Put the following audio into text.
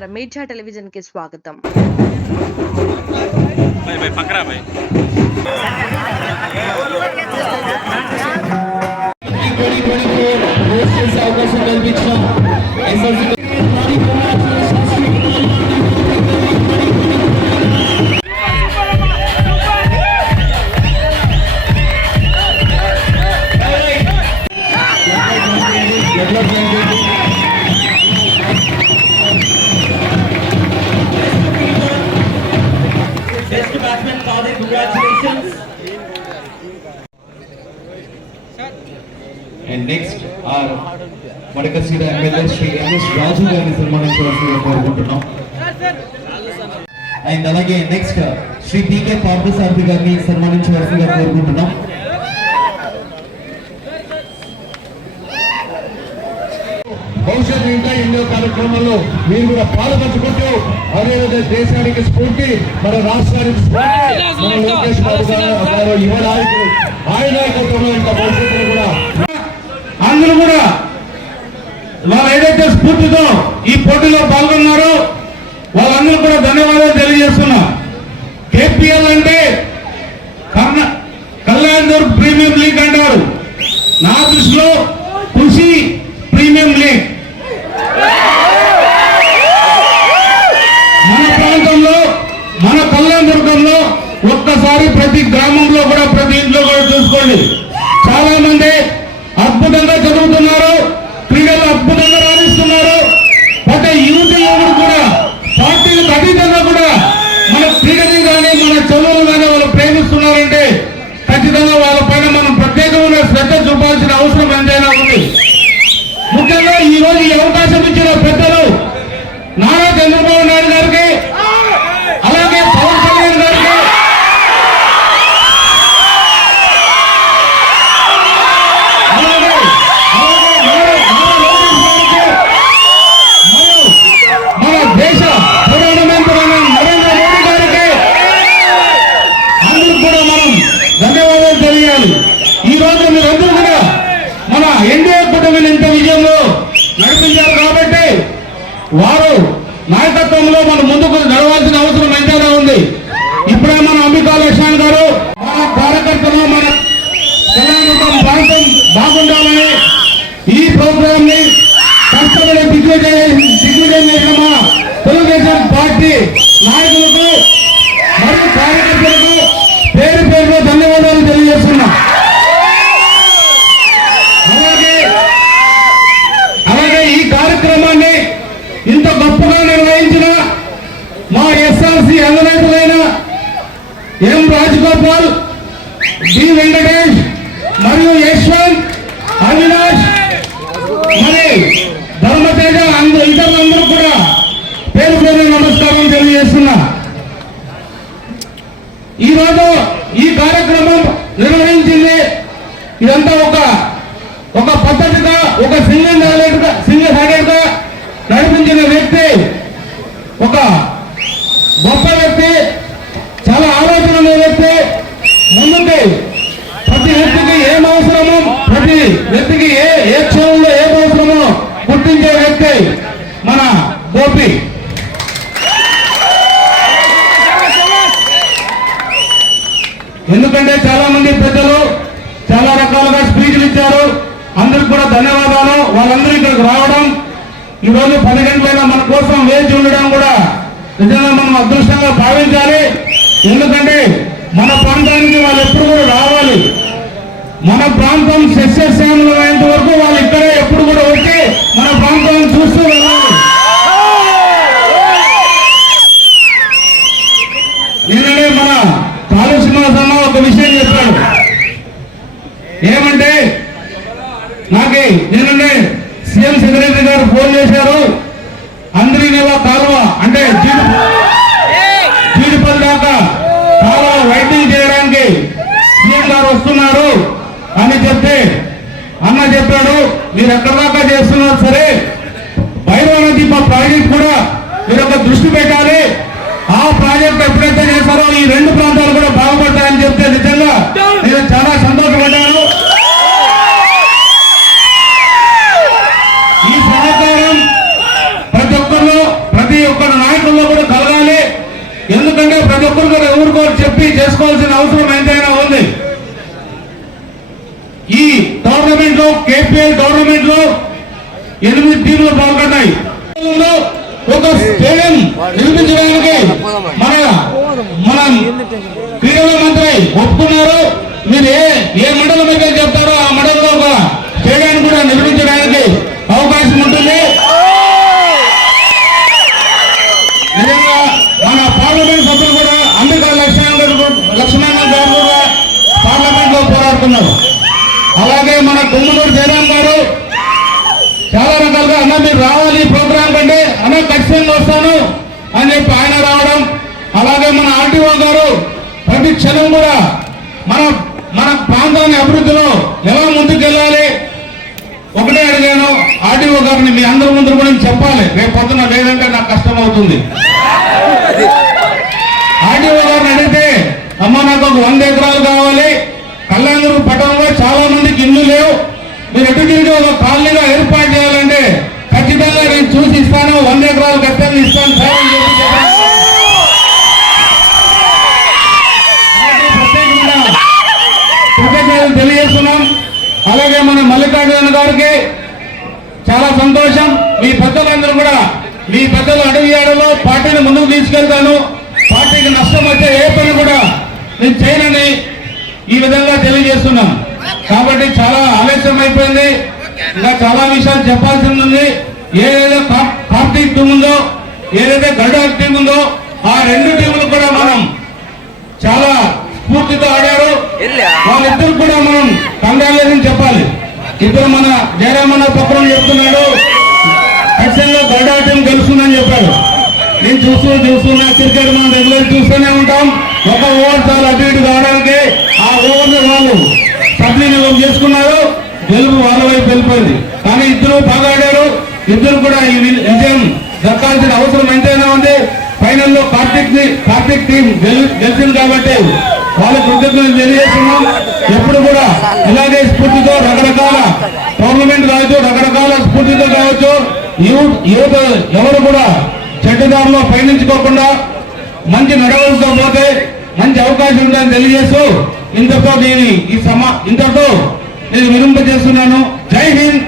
नमस्कार मेझा टेलीविज़न के स्वागत भाई भाई पकड़ा भाई next MLA Shri MS Raju గారిని సన్మానించవలసిందిగా కోరుకుంటున్నాం. అండ్ అలాగే నెక్స్ట్ శ్రీ పీకే పార్థసారథి గారిని సన్మానించవలసిందిగా కోరుకుంటున్నాం. భవిష్యత్తు ఇంకా ఎన్నో కార్యక్రమాల్లో మీరు కూడా పాల్పంచుకుంటూ అదేవిధంగా దేశానికి స్ఫూర్తి మన రాష్ట్రానికి స్ఫూర్తి మన లోకేష్ బాబు గారు యువ నాయకులు ఆయన నాయకత్వంలో ఇంకా భవిష్యత్తులో కూడా అందరూ కూడా వాళ్ళు ఏదైతే స్ఫూర్తితో ఈ పోటీలో పాల్గొన్నారో వాళ్ళందరూ కూడా ధన్యవాదాలు తెలియజేస్తున్నా. కేపీఎల్ అంటే కర్ణ కళ్యాణ్ దుర్గ్ ప్రీమియం లీగ్ అంటారు. నా దృష్టిలో కృషి ప్రీమియం లీగ్. మన ప్రాంతంలో మన కళ్యాణ దుర్గంలో ఒక్కసారి ప్రతి గ్రామం కూడా ప్రతి ఇంట్లో కూడా చూసుకోండి చాలా మంది అద్భుతంగా చదువుతున్నారు క్రీడలు అద్భుతంగా రాణిస్తున్నారు ప్రతి యువత యువకుడు కూడా పార్టీలకు అతీతంగా కూడా మన క్రీడని కానీ మన చదువులు కానీ వాళ్ళు ప్రేమిస్తున్నారంటే ఖచ్చితంగా వాళ్ళ పైన మనం ప్రత్యేకమైన శ్రద్ధ చూపాల్సిన అవసరం ఎంతైనా ఉంది ముఖ్యంగా ఈ రోజు ఈ అవకాశం ఇచ్చిన పెద్దలు నారా చంద్రబాబు నాయుడు గారికి అలాగే పవన్ కళ్యాణ్ గారికి అలాగే అలాగే నారా నారా లోకేష్ గారికి మరియు మన దేశ ప్రధానమంత్రి నరేంద్ర మోడీ గారికి అందరూ కూడా మనం ధన్యవాదాలు తెలియాలి ఈ రోజు మీరందరూ కూడా మన ఎన్డీఏ కూటమిని ఇంత విజయంలో నడిపించారు కాబట్టి వారు దిశలో మనం ముందుకు నడవాల్సిన అవసరం ఎంతైనా ఉంది. ఇప్పుడే మన అంబికా లక్ష్మణ్ గారు మన కార్యకర్తలు మన తెలంగాణ ప్రాంతం బాగుండాలని ఈ ప్రోగ్రామ్ని కష్టపడి దిగ్విజయం దిగ్విజయం చేసిన మా తెలుగుదేశం పార్టీ నాయకులకు మరియు కార్యకర్తలకు పేరు పేరులో ధన్యవాదాలు తెలియజేస్తున్నా అలాగే అలాగే ఈ కార్యక్రమాన్ని ఇంత గొప్పగా నిర్వహించిన మా ఎస్ఆర్సి అధినేతలైన ఎం రాజగోపాల్ బి వెంకటేష్ మరియు యశ్వంత్ అవినాష్ మరి ధర్మతేజ అందరూ ఇతరులందరూ కూడా పేరు పేరు నమస్కారం తెలియజేస్తున్నా. ఈ ఈ కార్యక్రమం నిర్వహించింది ఇదంతా ఒక ఒక పద్ధతిగా ఒక సింగిల్ హ్యాండెడ్ సింగిల్ హ్యాండెడ్గా నడిపించిన వ్యక్తి ఒక గొప్ప వ్యక్తి చాలా ఆలోచన ఉన్న వ్యక్తి ముందుకి ప్రతి వ్యక్తికి ఏం అవసరమో ప్రతి వ్యక్తికి ఏ ఏ క్షణంలో ఏం అవసరమో గుర్తించే వ్యక్తి మన గోపి ఎందుకంటే చాలా మంది పెద్దలు చాలా రకాలుగా స్పీచ్లు ఇచ్చారు. అందరికి కూడా ధన్యవాదాలు. వాళ్ళందరూ ఇక్కడికి రావడం ఈ రోజు పది గంటలైనా మన కోసం వేచి ఉండడం కూడా నిజంగా మనం అదృష్టంగా భావించాలి. ఎందుకంటే మన ప్రాంతానికి వాళ్ళు ఎప్పుడు కూడా రావాలి. మన ప్రాంతం సస్యశ్యామలం వరకు వాళ్ళు ఇక్కడే ఎప్పుడు కూడా వచ్చి మన ప్రాంతాన్ని చూస్తూ వెళ్ళాలి నిన్ననే మన కాళీ శ్రీనివాసమ్మ ఒక విషయం చెప్పాడు ఏమంటే నాకు నిన్ననే సీఎం సెక్రటరీ గారు ఫోన్ చేశారు అందరి నెల కాలువ అంటే జీడి జీడిపల్లి దాకా కాలువ వైద్యం చేయడానికి సీఎం గారు వస్తున్నారు అని చెప్తే అన్న చెప్పాడు మీరు ఎక్కడ దాకా చేస్తున్నారు సరే భైరవ దీప ప్రాజెక్ట్ కూడా మీరు ఒక దృష్టి పెట్టాలి. ఆ ప్రాజెక్ట్ ఎప్పుడైతే చేస్తారో ఈ రెండు ప్రాంతాలు కూడా బాగుపడతాయని చెప్తే నిజంగా నేను చాలా సంతోషపడ్డాను. ఈ సహకారం ప్రతి ఒక్కరిలో ప్రతి ఒక్కరి నాయకుల్లో కూడా కలగాలి. ఎందుకంటే ప్రతి ఒక్కరు కూడా ఎవరికొకరు చెప్పి చేసుకోవాల్సిన అవసరం ఎంతైనా ఉంది ఈ టోర్నమెంట్లో కేపీఎల్ గవర్నమెంట్లో ఎనిమిది టీంలు పాల్గొన్నాయి. ఒక స్టేడియం నిర్మించడానికి మన మన క్రీడల మంత్రి ఒప్పుకున్నారు. మీరు ఏ ఏ మండలం అయితే చెప్తారో ఆ మండలంలో ఒక స్టేడియాన్ని కూడా నిర్మించడానికి అవకాశం ఉంటుంది నిజంగా మన పార్లమెంట్ సభ్యులు కూడా అంబికా లక్ష్మణ్ గారు లక్ష్మణ్ గారు కూడా పార్లమెంట్లో పోరాడుతున్నారు అలాగే జయరాం గారు. చాలా రకాలుగా అన్న మీరు రావాలి ప్రోగ్రామ్ కంటే అన్న ఖచ్చితంగా వస్తాను అని చెప్పి ఆయన రావడం. అలాగే మన ఆర్టీఓ గారు ప్రతి క్షణం కూడా మన మన ప్రాంతాన్ని అభివృద్ధిలో ఎలా ముందుకెళ్ళాలి ఒకటే అడిగాను. ఆర్టీఓ గారిని మీ అందరి ముందు కూడా చెప్పాలి. రేపు పొద్దున లేదంటే నాకు కష్టం అవుతుంది. ఆర్టీఓ గారిని అడిగితే అమ్మ నాకు ఒక వంద ఎకరాలు కావాలి. కళ్యాణ్ పట్టణంలో చాలా మందికి ఇల్లు లేవు మీరు ఎటు తిరిగి ఒక కాలనీగా ఏర్పాటు చేయాలంటే ఖచ్చితంగా నేను చూసి ఇస్తాను. వంద ఎకరాలు ఖచ్చితంగా ఇస్తాను సార్ అని చెప్పి చెప్పాను. కృతజ్ఞతలు తెలియజేస్తున్నాం. అలాగే మన మల్లికార్జున గారికి చాలా సంతోషం. మీ పెద్దలందరూ కూడా మీ పెద్దలు అడవి ఏడలో పార్టీని ముందుకు తీసుకెళ్తాను. పార్టీకి నష్టం వచ్చే ఏ పని కూడా నేను చేయనని ఈ విధంగా తెలియజేస్తున్నాను కాబట్టి చాలా ఆలస్యం అయిపోయింది ఇంకా చాలా విషయాలు చెప్పాల్సింది ఉంది ఏదైతే కార్తీక్ టీం ఉందో ఏదైతే గరుడ టీం ఉందో ఆ రెండు టీములు కూడా మనం చాలా స్ఫూర్తితో ఆడారు. వాళ్ళిద్దరు కూడా మనం కంగ్రాచులేషన్ చెప్పాలి. ఇద్దరు మన జయరామన్న పక్కన చెప్తున్నాడు. ఖచ్చితంగా గరుడా టీం గెలుస్తుందని చెప్పాడు. నేను చూస్తూ చూస్తున్నా క్రికెట్ మనం రెగ్యులర్ చూస్తూనే ఉంటాం. ఒక ఓవర్ చాలు అటు ఇటు కావడానికి ఆ ఓవర్ వాళ్ళు సద్వినియోగం చేసుకున్నారు గెలుపు వాళ్ళ వైపు వెళ్ళిపోయింది. కానీ ఇద్దరు బాగా ఆడారు ఇద్దరు కూడా ఈ విజయం దక్కాల్సిన అవసరం ఎంతైనా ఉంది. ఫైనల్లో కార్తిక్ని కార్తిక్ టీం గెలిచింది కాబట్టి వాళ్ళ కృతజ్ఞతలు తెలియజేస్తున్నాం. ఎప్పుడు కూడా ఇలాగే స్ఫూర్తితో రకరకాల టోర్నమెంట్ కావచ్చు రకరకాల స్ఫూర్తితో కావచ్చు యువత యువత ఎవరు కూడా చెడ్డదారులో పయనించుకోకుండా మంచి నడవలతో పోతే మంచి అవకాశం ఉందని తెలియజేస్తూ ఇంతతో నేను ఈ సమా ఇంతతో నేను విరింపజేస్తున్నాను జై హింద్.